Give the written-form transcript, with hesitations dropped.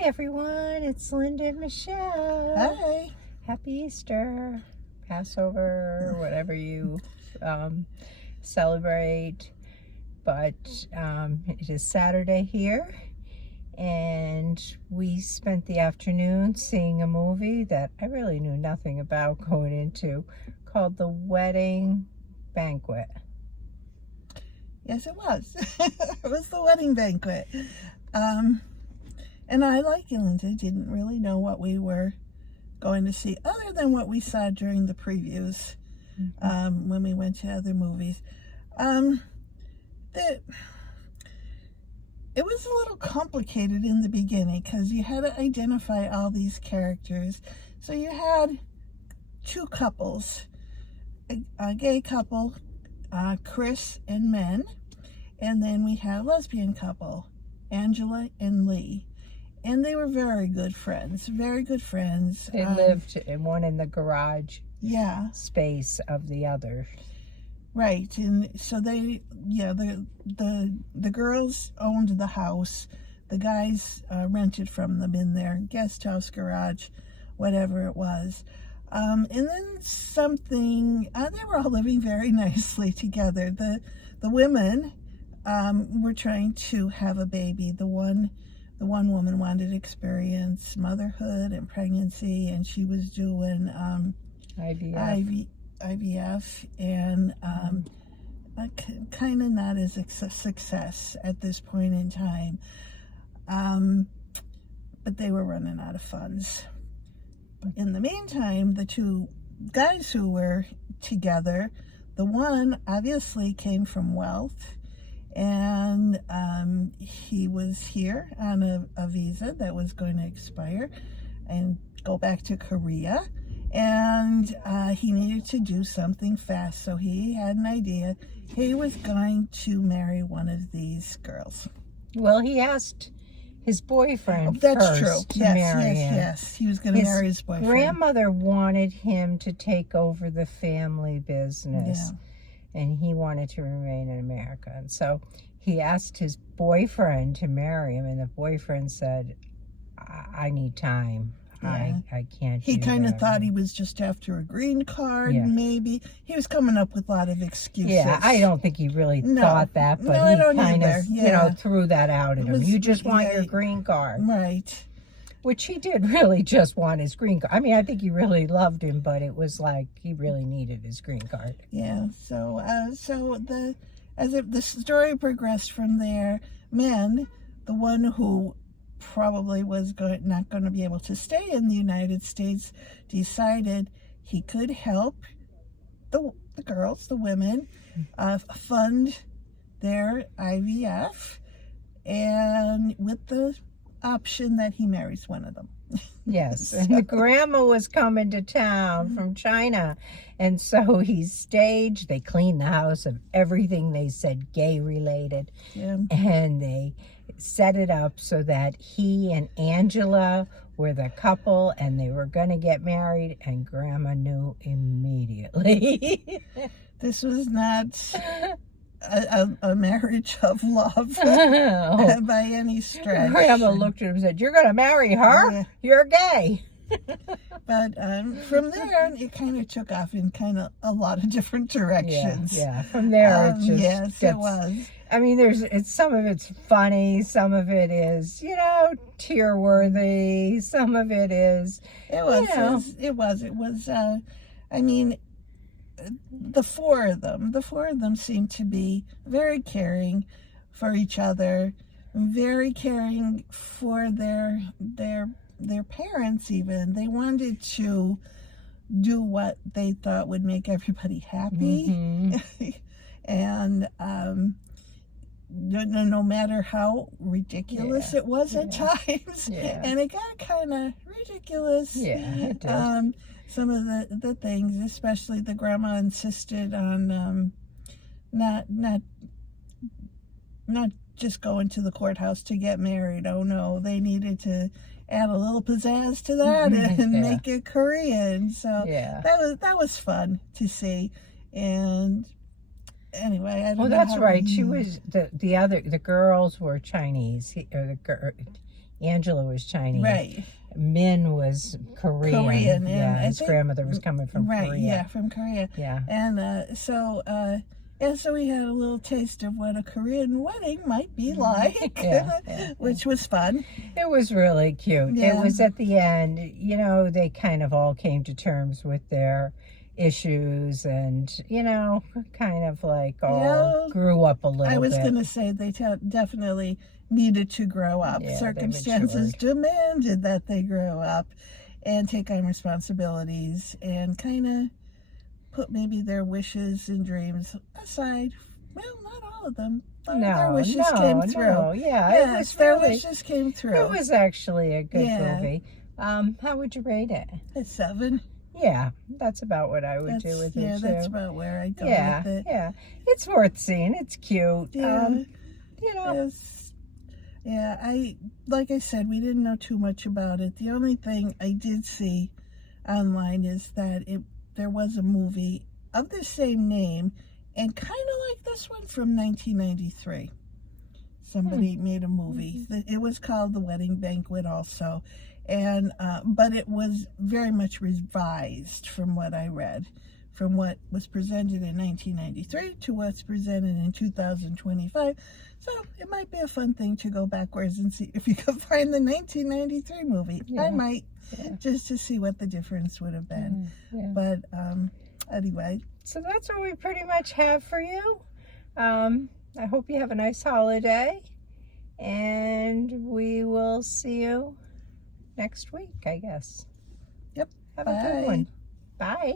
Hi everyone, it's Linda and Michelle. Hi. Happy Easter, Passover, whatever you celebrate. But it is Saturday here, and we spent the afternoon seeing a movie that I really knew nothing about going into, called The Wedding Banquet. Yes, it was. It was The Wedding Banquet. And I, like Linda, didn't really know what we were going to see, other than what we saw during the previews when we went to other movies. It was a little complicated in the beginning because you had to identify all these characters. So you had two couples, a gay couple, Chris and Men, and then we had a lesbian couple, Angela and Lee. And they were very good friends, very good friends. They lived in one in the garage space of the other. Right, and so the girls owned the house. The guys rented from them in their guest house, garage, whatever it was. And then they were all living very nicely together. The women were trying to have a baby. The one woman wanted to experience motherhood and pregnancy, and she was doing IVF, and kind of not as a success at this point in time. But they were running out of funds. In the meantime, the two guys who were together, the one obviously came from wealth, and he was here on a visa that was going to expire and go back to Korea, and he needed to do something fast, so he had an idea. He was going to marry one of these girls. Well, he asked his boyfriend that's first true. to marry him. Yes, he was going to marry his boyfriend. Grandmother wanted him to take over the family business, and he wanted to remain in America. And so he asked his boyfriend to marry him, and the boyfriend said, I need time. I can't He kind of thought he was just after a green card, maybe. He was coming up with a lot of excuses. Yeah, I don't think he really thought that, but he kind of threw that out at him. You just want your green card. Right. Which he did really just want his green card. I mean, I think he really loved him, but it was like he really needed his green card. Yeah, so the story progressed from there, Men, the one who probably was not going to be able to stay in the United States, decided he could help the girls, the women, fund their IVF, and with the option that he marries one of them. Yes, and the grandma was coming to town from China, and so they cleaned the house of everything they said gay related, and they set it up so that he and Angela were the couple, and they were going to get married, and Grandma knew immediately. This was not a marriage of love by any stretch. Grandma looked at him and said, "You're going to marry her? Yeah. You're gay." But from there, it kind of took off in kind of a lot of different directions. Yeah. From there, it just it was. I mean, some of it's funny, some of it is, tear-worthy, some of it is, It was. I mean, the four of them seemed to be very caring for each other, very caring for their parents even. They wanted to do what they thought would make everybody happy. And no matter how ridiculous it was at times, and it got kind of ridiculous. Yeah, it did. Some of the things, especially the grandma insisted on not just going to the courthouse to get married. Oh no, they needed to add a little pizzazz to that and make it Korean. So that was fun to see. And anyway, I don't know. That's right. She was the girls were Chinese, Angela was Chinese. Right. Min was Korean. Korean, and yeah, I his think- grandmother was coming from Right, Korea. yeah, from Korea. Yeah. And so we had a little taste of what a Korean wedding might be like, Yeah. which was fun. It was really cute. Yeah. It was at the end, you know, they kind of all came to terms with their issues and, you know, kind of like all grew up a little bit. I was going to say they definitely needed to grow up. Yeah, they Circumstances matured. demanded that they grow up and take on responsibilities and kind of put maybe their wishes and dreams aside. Well, not all of them. But their wishes came through. No, yeah, Yes, it was their really, wishes came through. it was actually a good Yeah. movie. How would you rate it? A 7. Yeah, that's about what I would do with it too. That's about where I go Yeah, with it. yeah, it's worth seeing. It's cute. Yeah. You know, Like I said, we didn't know too much about it. The only thing I did see online is that there was a movie of the same name and kind of like this one from 1993. Somebody made a movie. It was called The Wedding Banquet also. And but it was very much revised from what I read, from what was presented in 1993 to what's presented in 2025. So it might be a fun thing to go backwards and see if you can find the 1993 movie. Yeah. I might, just to see what the difference would have been. yeah. But anyway. So that's what we pretty much have for you. I hope you have a nice holiday, and we will see you next week, I guess. Yep. Have a good Bye. one. Bye.